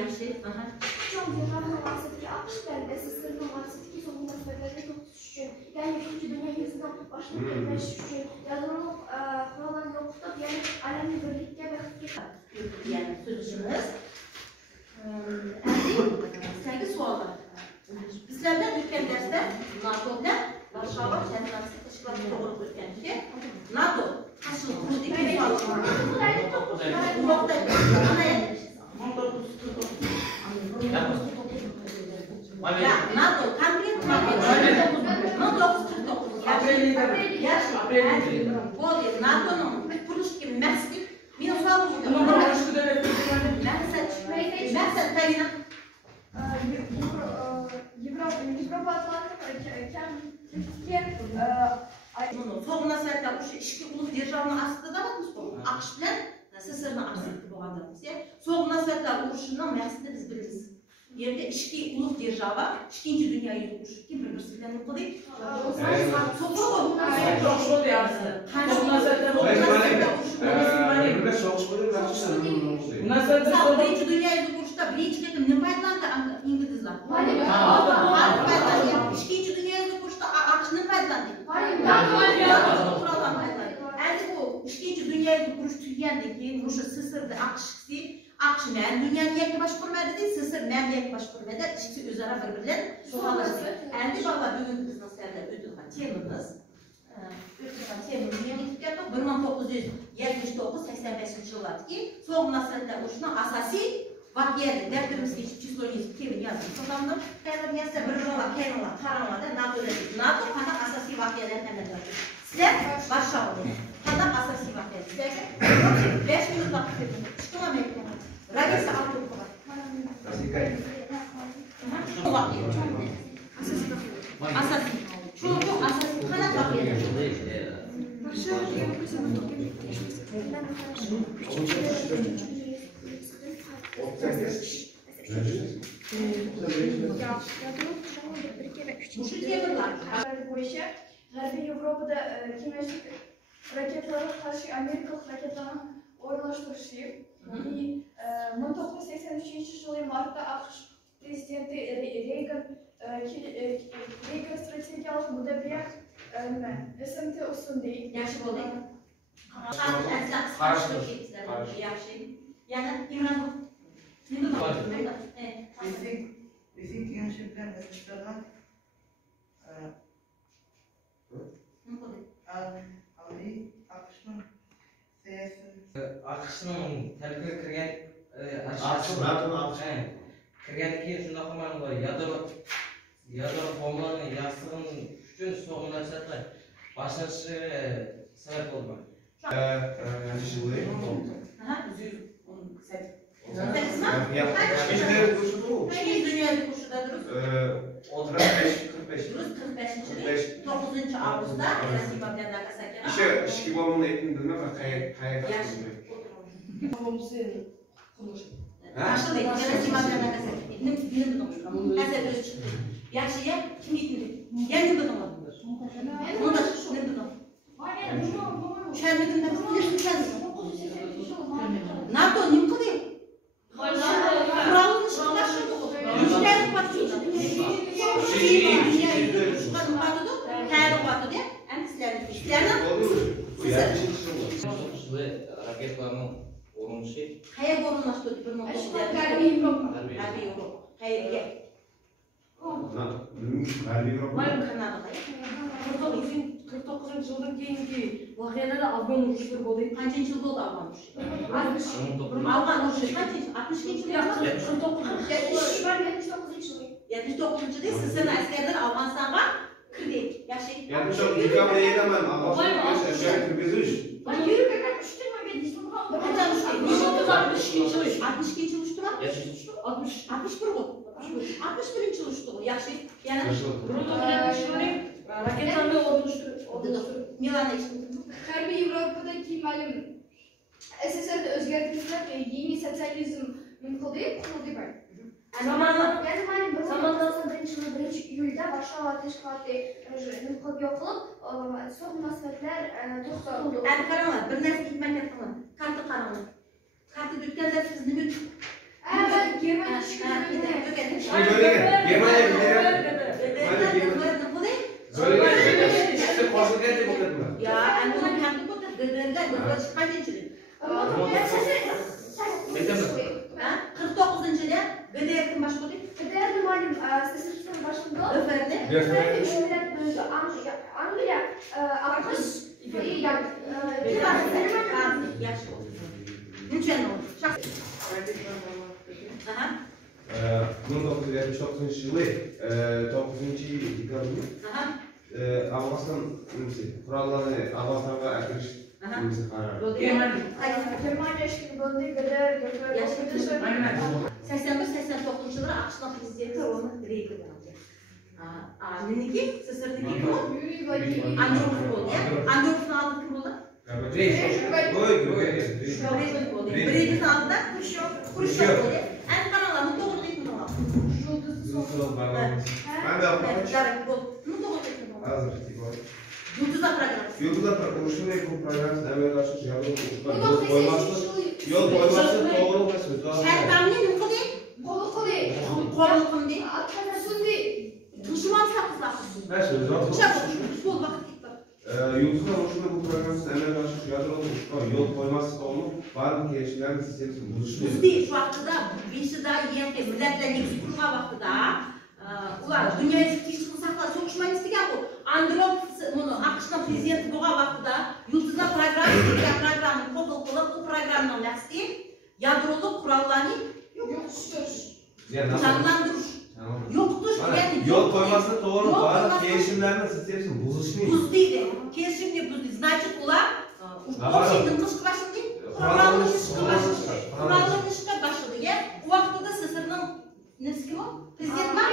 Yaxshi. Çok güzel münasebeti akışlar ve sısırın münasebeti son münasebetleri tuttuğu için yani 2. Dünya Yüzü'nden başlık etmek için yazılılık kuralları yoktu yani alemi birlikte ve Yani sözcüğümüz. Sizlerge suallar. Bizlerden ötken dersler NATO'da Varşava Şəhərlərarası təşkilatı doğru ötken ki NATO kaçıl kurulu bir NATO konkret NATO'nun kuruluş gibi məqsədi min sualım məqsəd təyin Soğuk münasebetler bu işki ulus державаны астыда да biz bu. Ақш bilen СССР'ni астыda болғандармыз. Soğuk münasebetler uruşundan məqsədi biz biliriz. Yerdə işki ulus держава, İkinci Dünya Yüzü uruşu ki bir-birisi bilen ne qılıyıq? Soğuşma deyarsı. Soğuk münasebetler Birinci Dünya Yüzü uruşda birinci dedim ne paydalandı? İngilizler. İkinci Dünya Yüzü uruşda AQSh'ni paydalandı. Endi bu İkinci Dünya Yüzü uruş tugagandan keyin o'sha SSSR'da AQSh men dunyoni yakka boshqarmaydi deydi, SSSR men yakka boshqarmaydi, ikkisi o'zaro bir-biridan so'ralashdi. Endi baba bugun bizning sizlarga o'tilgan temamiz 1979-85 yillardagi so'nggi nasllar urushining asosiy voqealari daftarimizga chisloni kelib yozib qo'ygandim. Qayerda bir joylar qaranglarda NATO qanaqa asosiy voqealarni amalga oshirdi. Sizlar Varshavada qanaqa asosiy voqealar? Sizlarga 5 minut vaqt berdim. Chiqamayapman. Radiosi olib qo'ygan. Asosiy. Şu asosiy qanaqa voqealar? G'arbiy Yevropada kimyoviy raketlarga qarshi Amerikalik raketlarni o'rnashtirishdi. 1983 yil martda AQSh prezidenti Reagan strategiyalik mudabbiyat SMT usundi yaxshi bo'ldi. Yaxshi. Yana İmran AQShning talabga kirgan kirgandan keyin shunday qilmanglar yadro bombalarini yastig'ini uchun so'nggi münasebetlar başlanishiga sabab bo'lgan. İkinci Dünya Kurşu'da duruz. 35. 9 Ağustos'ta Rasimi Abdiyadar Kasakyan. İşki babamın etini bilmem ama kaya kasımı. Aşkım et, Rasimi Abdiyadar Kasakyan. Etini bilmem. Kasar öz çıktı. Yaşıya kim etini? Yani bilmem. Onda şu ne bilmem. Şermetin de bilirsin sen. NATO ne kadar? Kuralını çıkartmıştı. Üçler patlayıcı. Raketlarning o'rinishi qayerga o'rnashtirdi? G'arbiy Yevropa. G'arbiy Yevropa. Qayerga? G'arbiy Yevropa. Kanadaga. 49 yıldan keyingi voqealarda Afg'on urushlari bo'ldi. Qancha yil bo'ldi Afg'on urushi? Afg'on urushi qancha yil? 60-yil? 79-yilda SSSR askarlari Afg'onistonga kirdi. Yaxshi. 79 dekabrda yedaman. Aşağı kırgızış. Qancha urushdi? 62 yil urushdi. 61 bo'ldi. 61 yil urushdi. Yaxshi. Yana raketlarni o'rnashtirdi. Milana G'arbiy Yevropadagi ma'lum SSSRda o'zgartirishlar yeni sotsializm qildi. Zamandan birinchi iyulda Varshava tashkiloti qabul qilib, so'ng münasebetlar to'xtatildi. Endi qaranglar, bir narsa aytmoqchi qilaman. Karta qaranglar. Karta o'tkazasiz nima uchun? Germaniya Siz qo'shilgan deb o'qiyapman. Ya, bunu kendi ko'tar, gıdırlar, gıdırlar chiqqanchilik. Ha? 49-da gıdır kim bosh bo'ldi? Gıdır malum Sesir'in başında. Öferdi. Angliya, AQSh, Yaxshi bo'ldi. Nechani oldi? Aha. 1979 yılı 9 dekabrda Aha. Afg'oniston qurollarni Afg'onistonga akirish Germaniya ishini bo'ldi, Gıdır, 81-89 yıllar AQShning prezidenti Ronald Reagan bo'ldi. Meniki SSR'dagi kim? Andropov bo'ldi. Andropovning oldida kim bo'ldi? Reagan bo'ldi. Birinchi oldida Xrushchev bo'ldi. Endi qaranglar, 1900 Yulduzlar programması. Yulduzlar urushunday bu programmasi amalga oshirish yol qo'ymaslik to'g'ri emas. Shaytonning nima deydi? Qo'rqim deydi. Dushman saqlab. Yulduzlar urushunday bu programmasi amalga oshirish yol qo'ymaslik to'g'ri barcha kelishimlarni sistemasi buzish. Bizda shu vaqtida 5da yerga millatlarning kurgan vaqtida ular dunyoning tinchligini saqlab so'kishmaymiz degan bu. Andropov buni AQShning prezidenti bo'lgan vaqtida Yulduzlar programmasi degan programmani qabul qilib, u programmaning maqsadi yadrolik qurollarni jonlantirish. Yo'qotish degani yo'l qo'ymaslik to'g'ri barcha kelishimlarni sistemasi buzishni. Buzdiydi. Kelishimni buzdi. Значит, ular qo'shimni qilishga boshladi. Qurollarni ishga boshladi. U vaqtida SSRning nesi kim? Prezident var.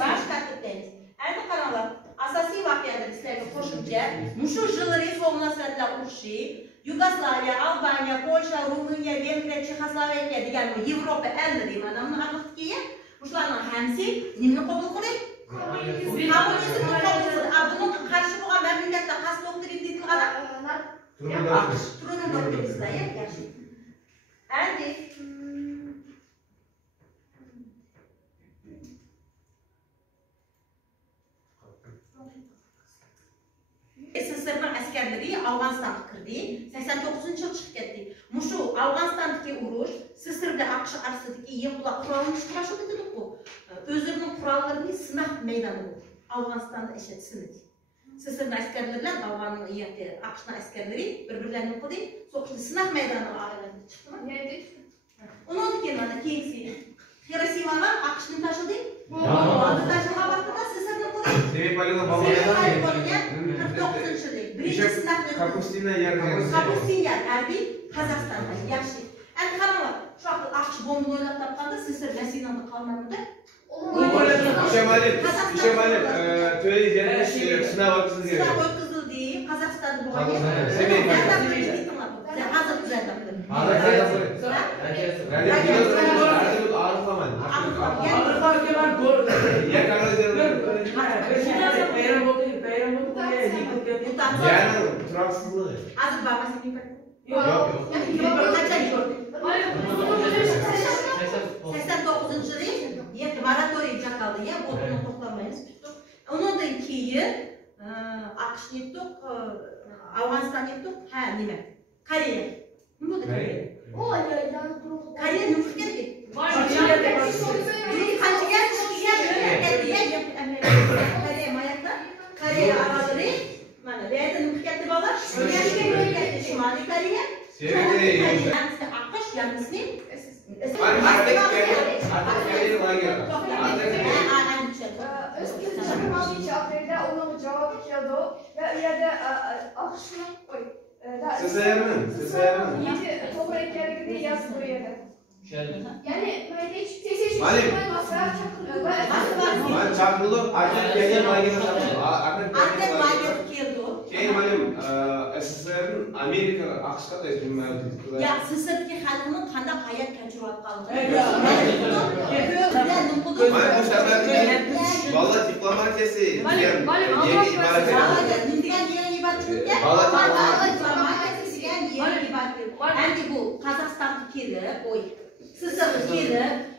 Baş katetdeniz. Endi qaranglar, asosiy voqealar sizlarga qo'shimcha, mushu yil reformalar urushi, Yugoslaviya, Albaniya, Polsha, Ruminiya, Vengriya, Chexoslovakiya degan Yevropa elleri mana aniqligi, shularning hamsi nimani qabul qildi? Kommunizmni qabul qildi. Buni qarshi bo'lgan mamlakatlar qasd doktrina deyilgan. Turun doktrinasida yaxshi. Endi SSR'ning askarlari Afg'onistonga kirdi. 89-yil chiqib ketdi. Mushu Afg'onistondagi urush SSR'ga AQSh orasidagi yevropa qurolini chiqarishdi dedik-ku. O'zlarining qurollarini sinab maydoni bo'ldi. Afg'onistonda ishlatishdi. SSR'ning askarlari bilan AQShning askarlari bir-birlarini qildi. So'qishni sinab maydoniga aylanib chiqdimi? Undan keyin mana keyingi Hiroshimani AQShning tashidi. Tashigan vaqtida SSR'ning qildi. Demek poligon Kapustina harbiy Qozog'istonda yaxshi. Endi qaranglar, shu vaqtda AQSh bomba o'ylab topganda SSR Rossiyada qolmadi. İşemalim, töre izleniş sınav o'tkazildi. Sınav o'tkazildi, Qozog'istonda bo'lgan. Hozir tuzatdim. Turaksızlığı. Hazır babası gibi. Yok. Kaçan yok. 89 yıl moratoriy kaldı ya, onu toplamayız. Ondan keyin AQSh yetdik, Afg'oniston yetdik, nima? Koreya. Nima bo'ldi Koreya? Koreya nima ketdi? Koreya mayakda, Koreya arazili, mana bu yerda nima ketdi bolalar? Shimoliy Koreya. AQSh yangisini Aprel'de ona cevap veriyordu ve öyle AQSh'ın SSR'nin toprağı heykelleri yazdı buraya. Yani böyle hiç Ben çakıldım, artık geldim Maygen'e çakıldım. Artık Maygen'e girdi. Keyin malim SSR'nin Amerika AQSh'ga da ismi ya SSR'dagi xalqning qanday hayot kechirayotganini. Mana bu shaharda bolalar diplomatiyasi degan yangi iborat. Degan yangi iborat. Endi bu Qozog'istonga kelib, Sısırni kelib,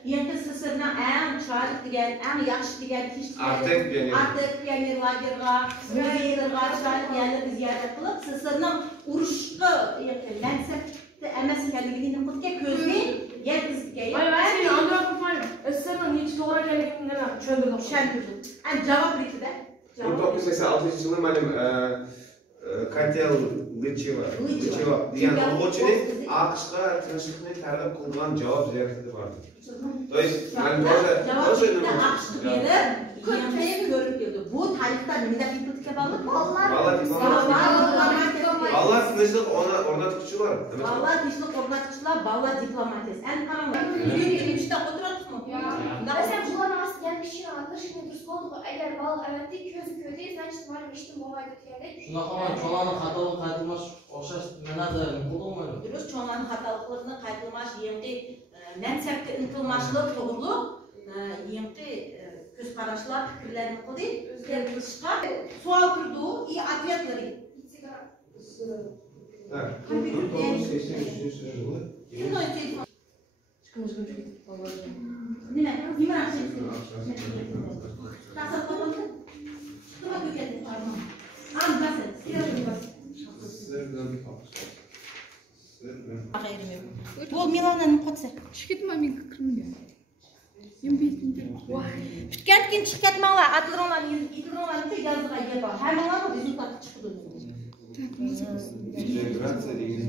endi Sısırni eng chiroyli degan, eng yaxshi degan Artek pionerlarga, muzeylarga chiroyli yerlarni ziyorat qilib, Sısırning urushga mansabda emas ekanligini nima ko'zdan yetkazgan. Sen anlayapman. SSR'ning necha to'g'ri ekanligini nima tushuntirdim. Javob ritida. 1986 yılı benim Katel Licheva degan o'quvchining AQShga tinchlikni talab qilgan javob ziyoratida bordi. То есть, yani ko'rib keldi. Bu tarixda nima deb bog'liq? Ballar tinchlik o'rnatuvchilar. Ballar tinchlik o'rnatuvchilar, ballar diplomatiyasi. Endi qaranglar, bugungi ishda o'tiribsizmi? Mesela bulan aslında yani kişinin arkadaşının dürüst olduğu eğer bal evet değil közü kötü значит malum işte molaydı diyerek. Shunaqa cho'lani xatolik qaytilmash o'xshash nimadir bo'ldimi? Durust cho'lani xatoliklarni qaytilmash, endi mansabga intilmashlik to'g'riliq, endi ko'z qarashlar, fikrlarni qildi, o'zgartirishga savol turdi, и ответlari. Так, 1983 yılı. Nima yaxshi? Tasavvur qildim. Nima ko'kadi? Bas. Ол Милананы қотса. Шығып мамин кірмге. Ембейтіндер. Түткән кен чыққат мала, атлырыңлар, итлырыңлар жазыға eba. Həмалар результаты çıxdı. Интеграция деген.